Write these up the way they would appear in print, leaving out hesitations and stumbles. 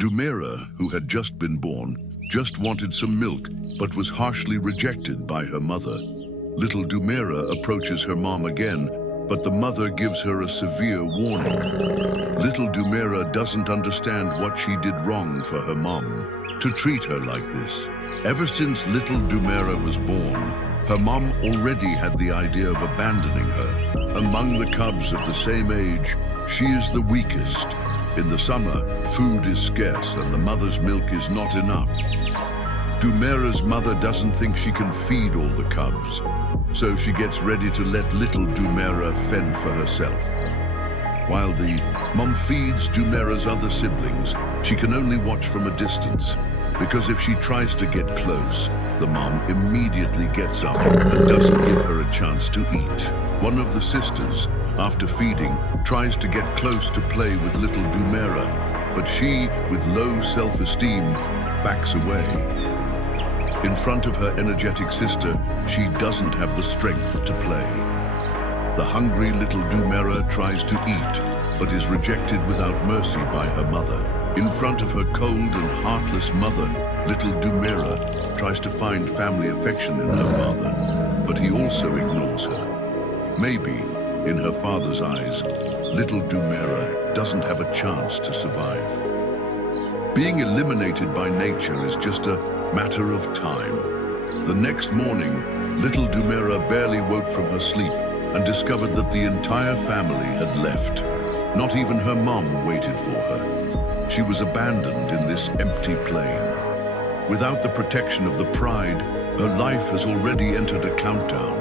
Dumera, who had just been born, just wanted some milk, but was harshly rejected by her mother. Little Dumera approaches her mom again, but the mother gives her a severe warning. Little Dumera doesn't understand what she did wrong for her mom to treat her like this. Ever since little Dumera was born, her mom already had the idea of abandoning her. Among the cubs of the same age, she is the weakest. In the summer, food is scarce and the mother's milk is not enough. Dumera's mother doesn't think she can feed all the cubs, so she gets ready to let little Dumera fend for herself. While the mom feeds Dumera's other siblings, she can only watch from a distance, because if she tries to get close, the mom immediately gets up and doesn't give her a chance to eat. One of the sisters, after feeding, tries to get close to play with little Dumera, but she, with low self-esteem, backs away. In front of her energetic sister, she doesn't have the strength to play. The hungry little Dumera tries to eat, but is rejected without mercy by her mother. In front of her cold and heartless mother, little Dumera tries to find family affection in her father, but he also ignores her. Maybe, in her father's eyes, little Dumera doesn't have a chance to survive. Being eliminated by nature is just a matter of time. The next morning, little Dumera barely woke from her sleep and discovered that the entire family had left. Not even her mom waited for her. She was abandoned in this empty plain. Without the protection of the pride, her life has already entered a countdown.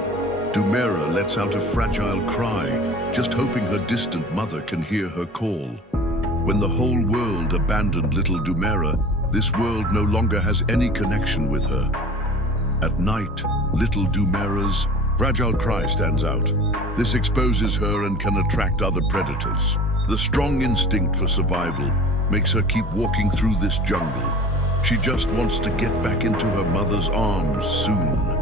Dumera lets out a fragile cry, just hoping her distant mother can hear her call. When the whole world abandoned little Dumera, this world no longer has any connection with her. At night, little Dumera's fragile cry stands out. This exposes her and can attract other predators. The strong instinct for survival makes her keep walking through this jungle. She just wants to get back into her mother's arms soon.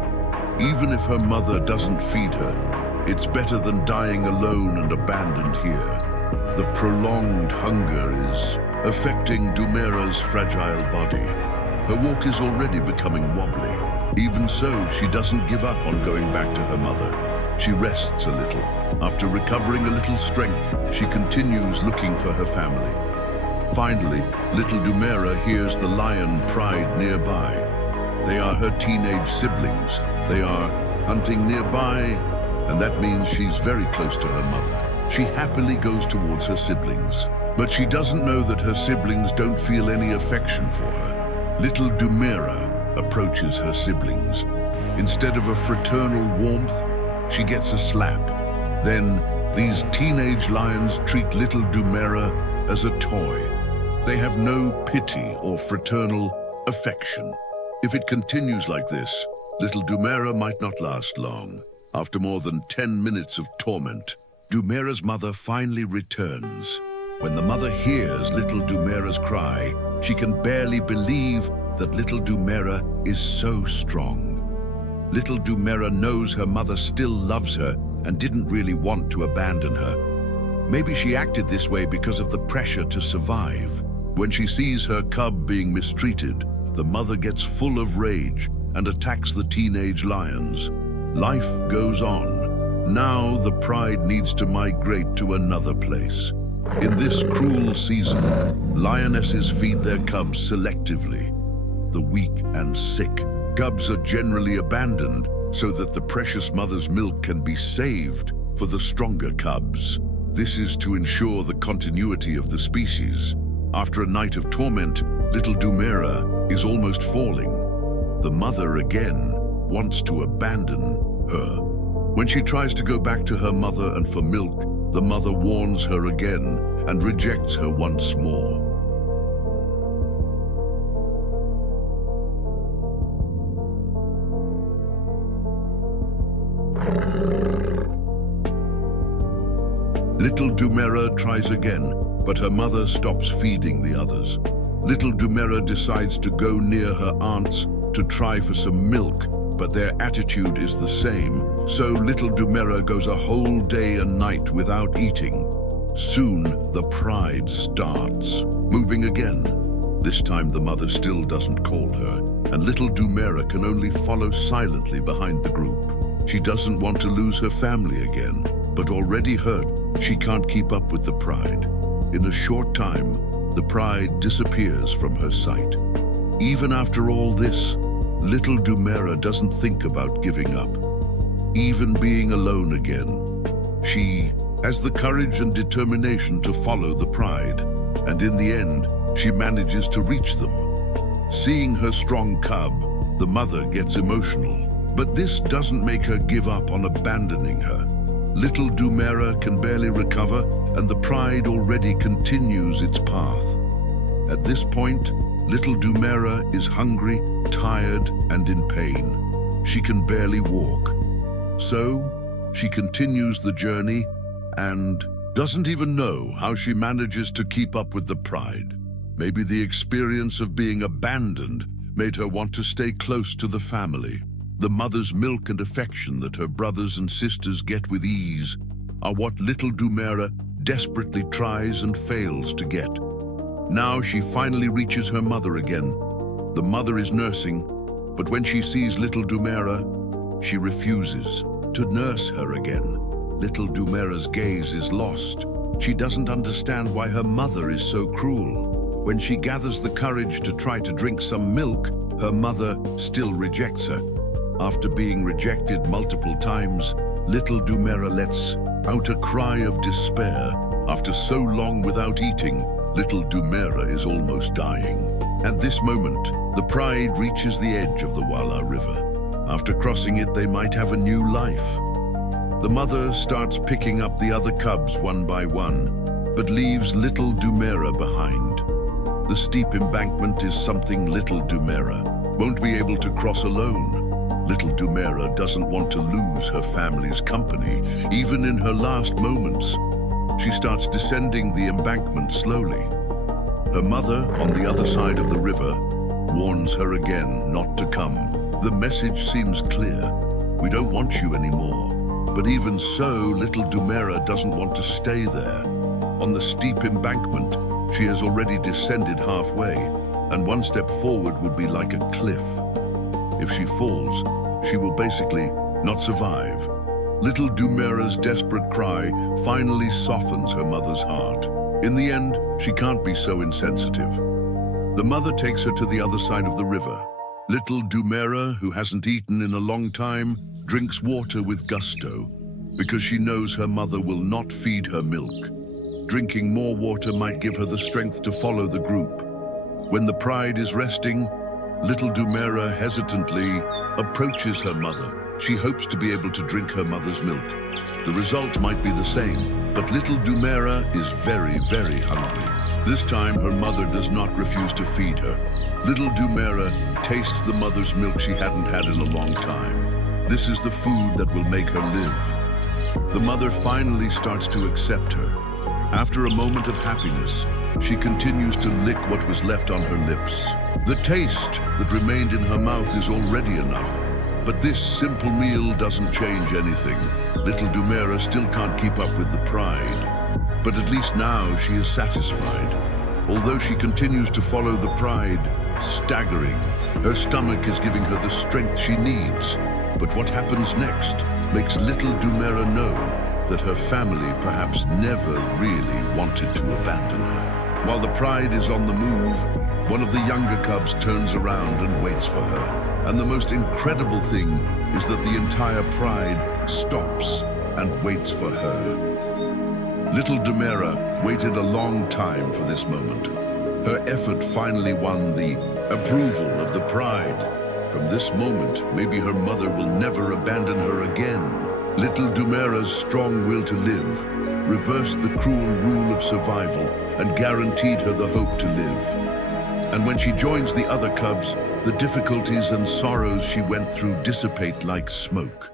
Even if her mother doesn't feed her, it's better than dying alone and abandoned here. The prolonged hunger is affecting Dumera's fragile body. Her walk is already becoming wobbly. Even so, she doesn't give up on going back to her mother. She rests a little. After recovering a little strength, she continues looking for her family. Finally, little Dumera hears the lion pride nearby. They are her teenage siblings. They are hunting nearby, and that means she's very close to her mother. She happily goes towards her siblings, but she doesn't know that her siblings don't feel any affection for her. Little Dumera approaches her siblings. Instead of a fraternal warmth, she gets a slap. Then, these teenage lions treat little Dumera as a toy. They have no pity or fraternal affection. If it continues like this, little Dumera might not last long. After more than 10 minutes of torment, Dumera's mother finally returns. When the mother hears little Dumera's cry, she can barely believe that little Dumera is so strong. Little Dumera knows her mother still loves her and didn't really want to abandon her. Maybe she acted this way because of the pressure to survive. When she sees her cub being mistreated, the mother gets full of rage and attacks the teenage lions. Life goes on. Now the pride needs to migrate to another place. In this cruel season, lionesses feed their cubs selectively. The weak and sick cubs are generally abandoned so that the precious mother's milk can be saved for the stronger cubs. This is to ensure the continuity of the species. After a night of torment, little Dumera is almost falling. The mother again wants to abandon her. When she tries to go back to her mother and for milk, the mother warns her again and rejects her once more. Little Dumera tries again, but her mother stops feeding the others. Little Dumera decides to go near her aunts to try for some milk, but their attitude is the same, so little Dumera goes a whole day and night without eating. Soon, the pride starts. Moving again. This time the mother still doesn't call her, and little Dumera can only follow silently behind the group. She doesn't want to lose her family again, but already hurt, she can't keep up with the pride. In a short time, the pride disappears from her sight. Even after all this, little Dumera doesn't think about giving up. Even being alone again, she has the courage and determination to follow the pride, and in the end, she manages to reach them. Seeing her strong cub, the mother gets emotional, but this doesn't make her give up on abandoning her. Little Dumera can barely recover, and the pride already continues its path. At this point, little Dumera is hungry, tired, and in pain. She can barely walk. So, she continues the journey and doesn't even know how she manages to keep up with the pride. Maybe the experience of being abandoned made her want to stay close to the family. The mother's milk and affection that her brothers and sisters get with ease are what little Dumera desperately tries and fails to get. Now she finally reaches her mother again. The mother is nursing, but when she sees little Dumera, she refuses to nurse her again. Little Dumera's gaze is lost. She doesn't understand why her mother is so cruel. When she gathers the courage to try to drink some milk, her mother still rejects her. After being rejected multiple times, little Dumera lets out a cry of despair. After so long without eating, little Dumera is almost dying. At this moment, the pride reaches the edge of the Wala River. After crossing it, they might have a new life. The mother starts picking up the other cubs one by one, but leaves little Dumera behind. The steep embankment is something little Dumera won't be able to cross alone. Little Dumera doesn't want to lose her family's company, even in her last moments. She starts descending the embankment slowly. Her mother, on the other side of the river, warns her again not to come. The message seems clear. We don't want you anymore. But even so, little Dumera doesn't want to stay there. On the steep embankment, she has already descended halfway, and one step forward would be like a cliff. If she falls, she will basically not survive. Little Dumera's desperate cry finally softens her mother's heart. In the end, she can't be so insensitive. The mother takes her to the other side of the river. Little Dumera, who hasn't eaten in a long time, drinks water with gusto, because she knows her mother will not feed her milk. Drinking more water might give her the strength to follow the group. When the pride is resting, little Dumera hesitantly approaches her mother. She hopes to be able to drink her mother's milk. The result might be the same, but little Dumera is very, very hungry. This time, her mother does not refuse to feed her. Little Dumera tastes the mother's milk she hadn't had in a long time. This is the food that will make her live. The mother finally starts to accept her. After a moment of happiness, she continues to lick what was left on her lips. The taste that remained in her mouth is already enough. But this simple meal doesn't change anything. Little Dumera still can't keep up with the pride. But at least now she is satisfied. Although she continues to follow the pride, staggering, her stomach is giving her the strength she needs. But what happens next makes little Dumera know that her family perhaps never really wanted to abandon her. While the pride is on the move, one of the younger cubs turns around and waits for her. And the most incredible thing is that the entire pride stops and waits for her. Little Dumera waited a long time for this moment. Her effort finally won the approval of the pride. From this moment, maybe her mother will never abandon her again. Little Dumera's strong will to live reversed the cruel rule of survival and guaranteed her the hope to live. And when she joins the other cubs, the difficulties and sorrows she went through dissipate like smoke.